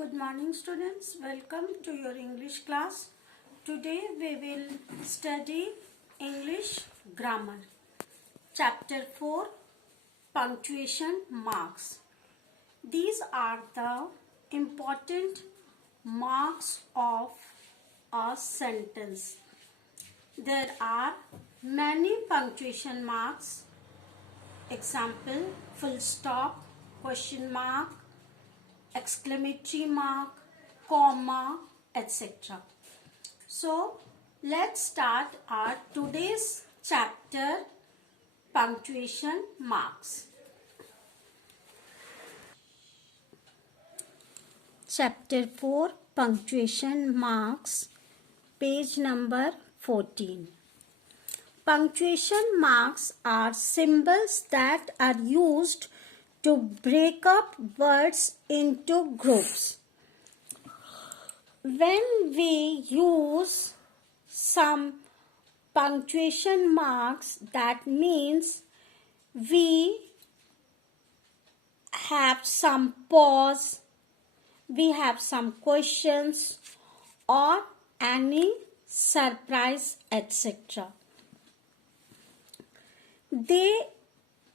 Good morning students, welcome to your English class. Today we will study English grammar. Chapter 4, punctuation marks. These are the important marks of a sentence. There are many punctuation marks. Example, full stop, question mark, exclamatory mark, comma, etc. So, let's start our today's chapter, punctuation marks. Chapter 4, punctuation marks, page number 14. Punctuation marks are symbols that are used to break up words into groups. When we use some punctuation marks, that means we have some pause, we have some questions or any surprise, etc. They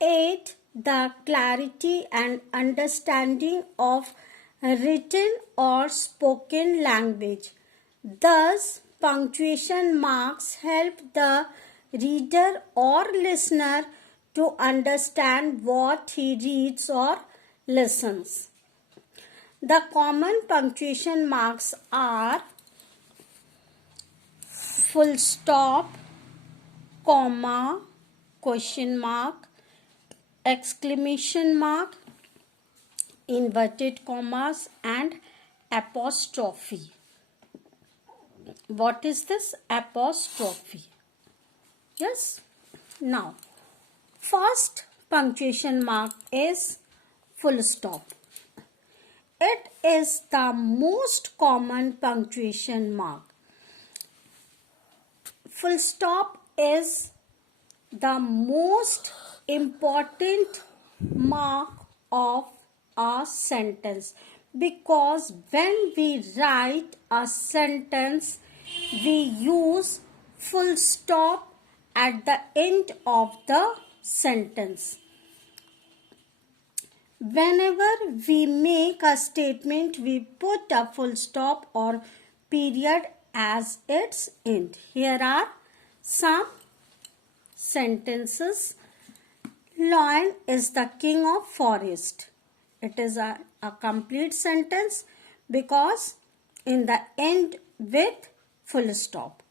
aid the clarity and understanding of written or spoken language. Thus, punctuation marks help the reader or listener to understand what he reads or listens. The common punctuation marks are full stop, comma, question mark, exclamation mark, inverted commas and apostrophe. What is this apostrophe? Yes. Now, first punctuation mark is full stop. It is the most common punctuation mark. Full stop is the most important mark of a sentence, because when we write a sentence we use full stop at the end of the sentence. Whenever we make a statement, we put a full stop or period as its end. Here are some sentences. Lion is the king of forest. It is a complete sentence because in the end with full stop.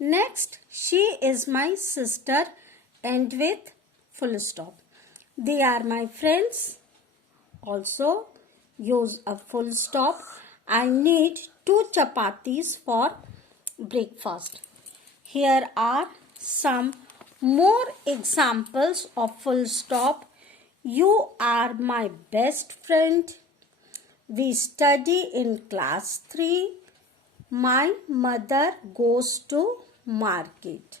Next, she is my sister, end with full stop. They are my friends. Also use a full stop. I need 2 chapatis for breakfast. Here are some more examples of full stop. You are my best friend. We study in class 3. My mother goes to market.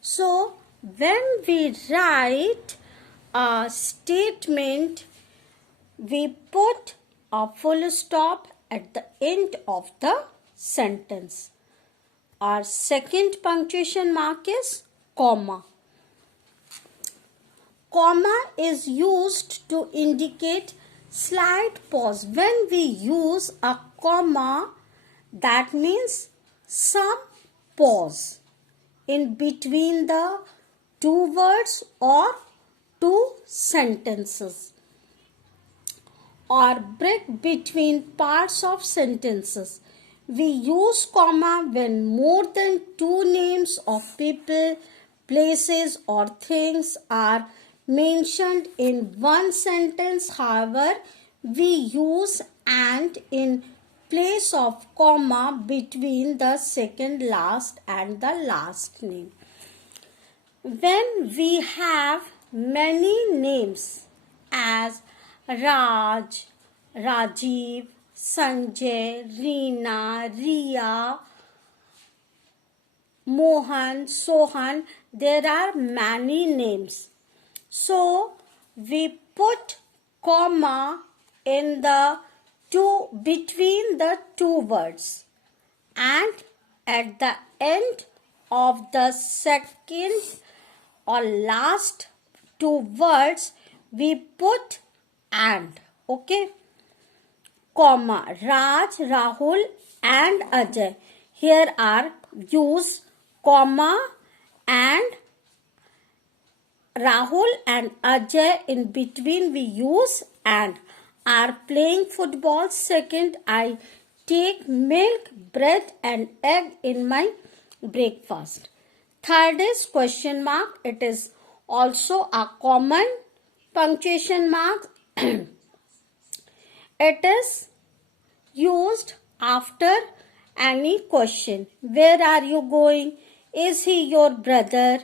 So, when we write a statement, we put a full stop at the end of the sentence. Our second punctuation mark is comma. Comma is used to indicate slight pause. When we use a comma, that means some pause in between the 2 words or 2 sentences, or break between parts of sentences. We use comma when more than 2 names of people, places or things are mentioned in one sentence. However, we use and in place of comma between the second last and the last name. When we have many names as Raj, Rajiv, Sanjay, Reena, Riya, Mohan, Sohan, there are many names. So, we put comma in the between the two words, and at the end of the second or last two words we put and. Okay, comma, Raj, Rahul and Ajay. Here are use comma and Rahul and Ajay, in between we use and. Are playing football. Second, I take milk, bread and egg in my breakfast. Third is question mark. It is also a common punctuation mark. It is used after any question. Where are you going? Is he your brother?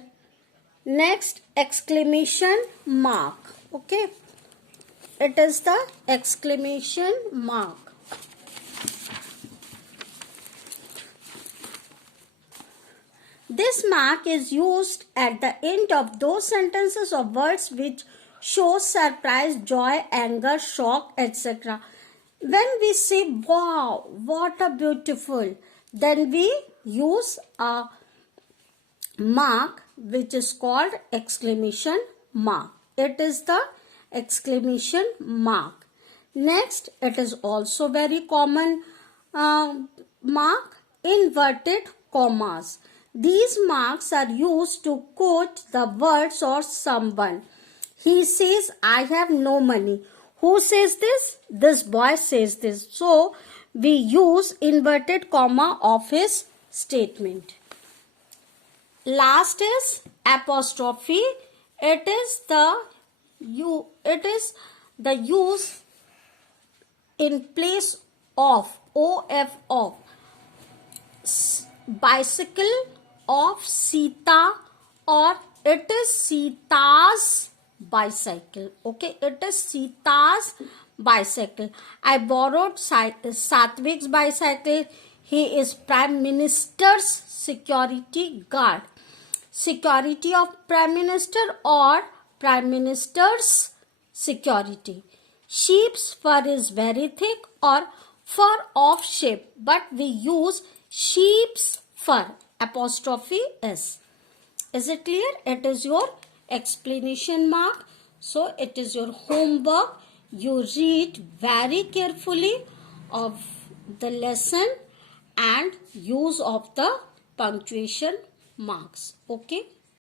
Next, exclamation mark. Okay, it is the exclamation mark. This mark is used at the end of those sentences or words which show surprise, joy, anger, shock, etc. When we say, wow, what a beautiful, then we use a mark which is called exclamation mark. It is the exclamation mark. Next, it is also very common mark, inverted commas. These marks are used to quote the words or someone. He says, I have no money. Who says this? This boy says this. So, we use inverted comma of his statement. Last is apostrophe. It is the use in place of of bicycle of Sita, or it is Sita's bicycle. Okay, it is Sita's bicycle. I borrowed Satvik's bicycle. He is Prime Minister's security guard. Security of Prime Minister or Prime Minister's security. Sheep's fur is very thick or fur of sheep, but we use sheep's fur, apostrophe s. Is it clear? It is your explanation mark. So it is your homework. You read very carefully of the lesson and use of the punctuation marks. Okay.